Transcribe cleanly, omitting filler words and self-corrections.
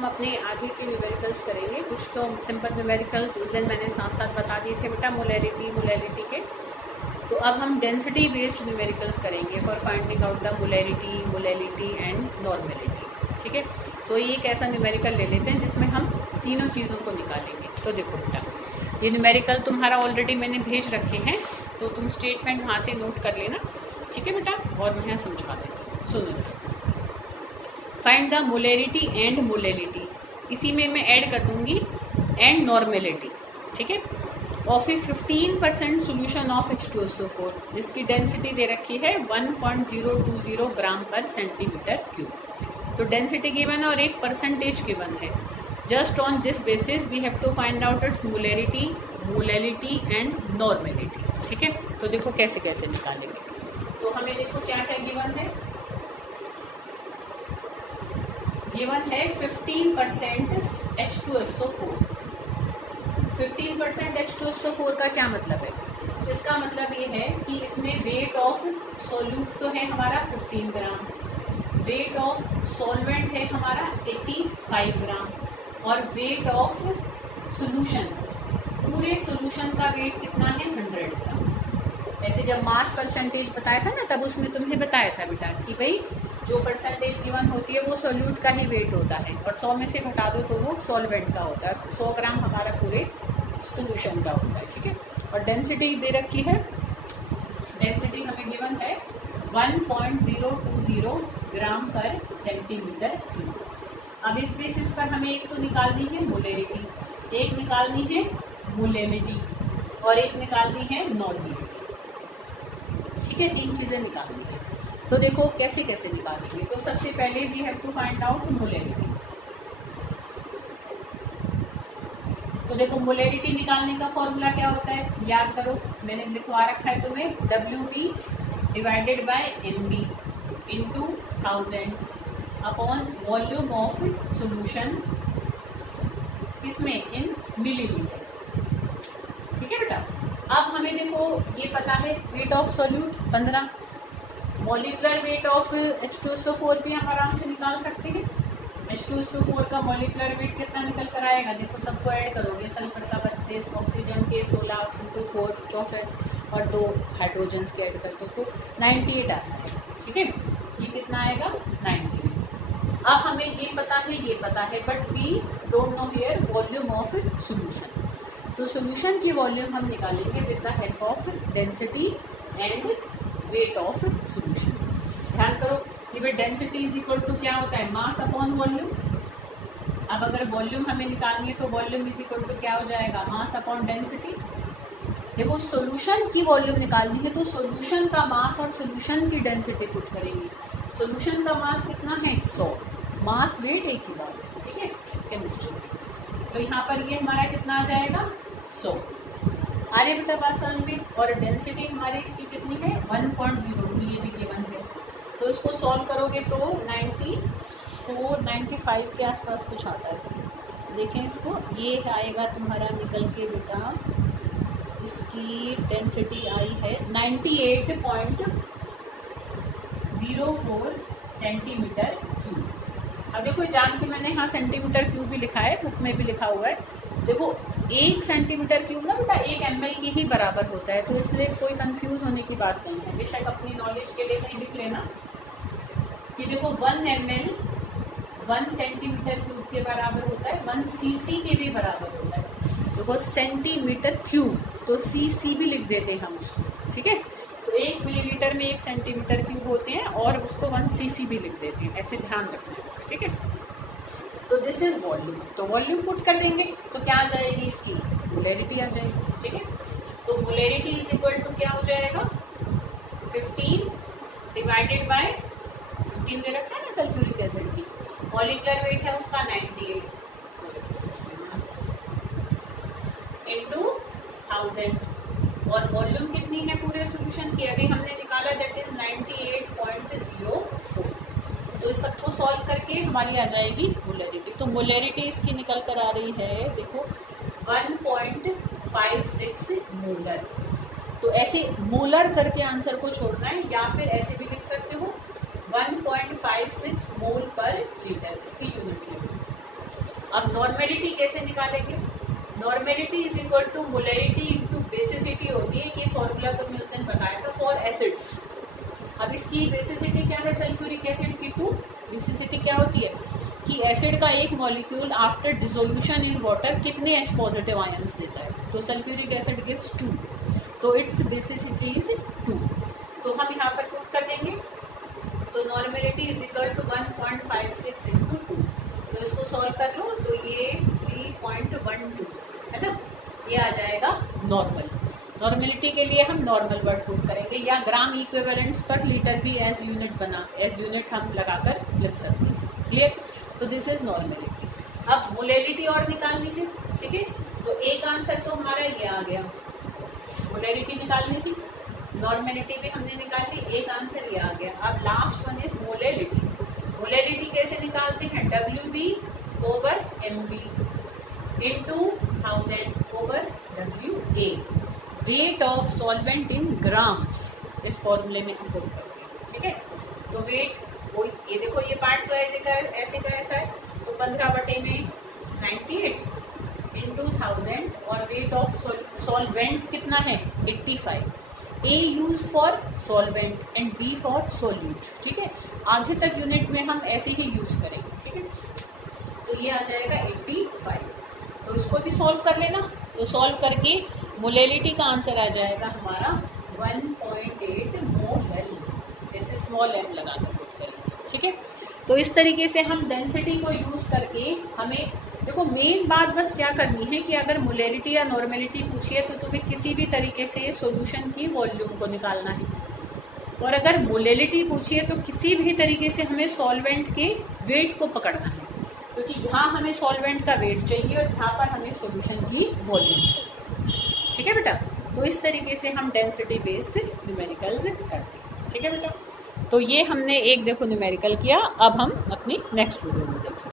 हम अपने आगे के न्यूमेरिकल्स करेंगे। कुछ तो सिंपल न्यूमेरिकल्स उस दिन मैंने साथ साथ बता दिए थे बेटा, मोलैरिटी के। तो अब हम डेंसिटी बेस्ड न्यूमेरिकल्स करेंगे for finding out the molarity, molality and normality. ठीक है, तो ये एक ऐसा न्यूमेरिकल ले लेते हैं जिसमें हम तीनों चीज़ों को निकालेंगे। तो देखो बेटा, ये न्यूमेरिकल तुम्हारा ऑलरेडी मैंने भेज रखे हैं, तो तुम स्टेटमेंट वहाँ से नोट कर लेना। ठीक है बेटा, और मैं यहाँ समझा देती हूँ, सुनो। Find the molarity and molality, इसी में मैं ऐड कर दूंगी एंड नॉर्मेलिटी। ठीक है, of A 15% solution of H2SO4 जिसकी डेंसिटी दे रखी है 1.020 ग्राम पर सेंटीमीटर क्यूब। तो डेंसिटी गिवन है और एक परसेंटेज गिवन है। Just on this basis we have to find out its molarity, molality and normality. ठीक है, तो देखो कैसे कैसे निकालेंगे। तो हमें देखो क्या क्या गिवन है। गिवन है 15% H2SO4। 15% H2SO4 का क्या मतलब है? इसका मतलब ये है कि इसमें वेट ऑफ सॉल्यूट तो है हमारा 15 ग्राम, वेट ऑफ सॉल्वेंट है हमारा 85 ग्राम, और वेट ऑफ सॉल्यूशन, पूरे सॉल्यूशन का वेट कितना है 100 ग्राम। ऐसे जब मास परसेंटेज बताया था ना, तब उसमें तुम्हें बताया था बेटा कि भाई जो परसेंटेज गिवन होती है वो सॉल्यूट का ही वेट होता है, और 100 में से घटा दो तो वो सॉल्वेंट का होता है। 100 ग्राम हमारा पूरे सॉल्यूशन का होता है। ठीक है, और डेंसिटी दे रखी है, डेंसिटी हमें गिवन है 1.020 ग्राम पर सेंटीमीटर क्यूब। अब इस बेसिस पर हमें एक तो निकालनी है मोलैरिटी, एक निकालनी है मोलैलिटी, और एक निकालनी है नॉर्मेलिटी। ठीक है, तीन चीज़ें निकालनी है। तो देखो कैसे कैसे निकालेंगे। तो सबसे पहले we have to find out molarity. तो देखो मोलैरिटी निकालने का फॉर्मूला क्या होता है, याद करो, मैंने लिखवा रखा है तुम्हें, WB divided by MB into 1000 upon volume of solution, इसमें इन मिलीलीटर। ठीक है बेटा, अब हमें देखो ये पता है weight of solute 15, molecular weight of H2SO4 भी हम आराम से निकाल सकते हैं। H2SO4 का मॉलिक्यूलर वेट कितना निकल कर आएगा, देखो सबको ऐड करोगे, सल्फर का 32, ऑक्सीजन के 16 × 4 64, और 2 हाइड्रोजन्स के ऐड कर दो तो 98 आता है। ठीक है, ये कितना आएगा 98। अब हमें ये पता है, but we don't know here volume of solution. तो सोल्यूशन की वॉल्यूम हम निकालेंगे with the help of density and weight of solution. ध्यान करो, ये डेंसिटी इज इक्वल टू क्या होता है, मास अपॉन वॉल्यूम। अब अगर वॉल्यूम हमें निकालनी है तो वॉल्यूम इज इक्वल टू क्या हो जाएगा, मास अपॉन डेंसिटी। देखो सोल्यूशन की वॉल्यूम निकालनी है तो सोल्यूशन का मास और सोल्यूशन की डेंसिटी पुट करेंगे। सोल्यूशन का मास कितना है 100, मास वेट एक ही बात है। ठीक है, केमिस्ट्री में तो यहाँ पर ये हमारा कितना आ जाएगा 100। अरे बेटा बात समझ में। और डेंसिटी हमारी इसकी कितनी है 1.02, ये भी गिवन है। तो इसको सॉल्व करोगे तो 94 95 के आसपास कुछ आता है। देखें इसको, ये आएगा तुम्हारा निकल के बेटा, इसकी डेंसिटी आई है 98.04 सेंटीमीटर क्यूब। अब देखो जान के मैंने यहाँ सेंटीमीटर क्यूब भी लिखा है, बुक में भी लिखा हुआ है। देखो 1 सेंटीमीटर क्यूब ना बेटा 1 ml के ही बराबर होता है, तो इसलिए कोई कंफ्यूज होने की बात नहीं है। बेशक अपनी नॉलेज के लिए कहीं लिख लेना कि देखो 1 ml 1 सेंटीमीटर क्यूब के बराबर होता है, 1 cc के भी बराबर होता है। देखो सेंटीमीटर क्यूब तो cc भी लिख देते हैं हम उसको। ठीक है, तो 1 मिलीलीटर में 1 सेंटीमीटर क्यूब होते हैं, और उसको 1 cc भी लिख देते हैं, ऐसे ध्यान रखना है। ठीक है, तो दिस इज वॉल्यूम। तो वॉल्यूम पुट कर देंगे तो क्या आ जाएगी, इसकी मोलैरिटी आ जाएगी। ठीक है, तो मोलैरिटी इज इक्वल टू क्या हो जाएगा 15 डिवाइडेड बाय 15 दे रखा है ना सल्फ्यूरिक एसिड की, मॉलिक्यूलर वेट है उसका 98 इंटू 1000, और वॉल्यूम कितनी है पूरे सॉल्यूशन की, अभी हमने निकाला दैट इज 98.04। तो इस सबको सॉल्व करके हमारी आ जाएगी मोलैरिटी। तो मोलैरिटी इसकी निकल कर आ रही है देखो 1.56 मोलर। तो ऐसे मोलर करके आंसर को छोड़ना है, या फिर ऐसे भी लिख सकते हो 1.56 मोल पर लीटर, इसकी यूनिट है। अब नॉर्मेलिटी कैसे निकालेंगे? Normality is equal to molarity into basicity होती है, कि फॉर्मूला तो मैं उस दिन बताया था फॉर एसिड्स। अब इसकी बेसिसिटी क्या है सल्फ्यूरिक एसिड की? 2। बेसिसिटी क्या होती है कि एसिड का एक molecule after dissolution in water कितने H पॉजिटिव आयंस देता है? तो सल्फ्यूरिक एसिड गिव्स 2, तो इट्स बेसिसिटी इज 2। तो हम यहाँ पर पुट कर देंगे, तो normality is equal to 1.56 into 2। तो इसको सॉल्व कर लो, तो ये 3.12 है ना, ये आ जाएगा नॉर्मल। नॉर्मेलिटी के लिए हम नॉर्मल वर्ड पुट करेंगे, या ग्राम इक्विवेलेंट्स पर लीटर भी एज यूनिट हम लगाकर लिख सकते हैं। क्लियर? तो दिस इज नॉर्मेलिटी। अब मोलैरिटी और निकालनी है, ठीक है। तो एक आंसर तो हमारा ये आ गया, मोलैरिटी निकालनी थी, नॉर्मेलिटी भी हमने निकाल ली, एक आंसर ये आ गया। अब last one is molarity. Molarity कैसे निकालते हैं? WB/MB into 1000 over WA, weight of solvent in grams, इस फॉर्मूले में हम पुट करते हैं, ठीक है। तो वेट वो ये देखो, ये पार्ट तो ऐसे का ऐसा है, तो 15/98 इंटू 1000, और वेट ऑफ सॉल्वेंट कितना है? 85। A use for solvent and B for solute, ठीक है। आगे तक यूनिट में हम ऐसे ही यूज करेंगे, ठीक है। तो ये आ जाएगा 85। तो इसको भी सॉल्व कर लेना, तो सॉल्व करके मोलैरिटी का आंसर आ जाएगा हमारा 1.8 मोल, जैसे स्मॉल m लगा कर पुट करेंगे, ठीक है। तो इस तरीके से हम डेंसिटी को यूज करके, हमें देखो मेन बात बस क्या करनी है कि अगर मोलैरिटी या नॉर्मेलिटी पूछिए तो तुम्हें किसी भी तरीके से सॉल्यूशन की वॉल्यूम को निकालना है, और अगर मोलैरिटी पूछिए तो किसी भी तरीके से हमें सॉल्वेंट के वेट को पकड़ना है, क्योंकि यहाँ हमें सॉल्वेंट का वेट चाहिए और यहाँ पर हमें सॉल्यूशन की वॉल्यूम चाहिए, ठीक है बेटा। तो इस तरीके से हम डेंसिटी बेस्ड न्यूमेरिकल्स करते हैं, ठीक है बेटा। तो ये हमने एक देखो न्यूमेरिकल किया, अब हम अपनी नेक्स्ट वीडियो में देखेंगे।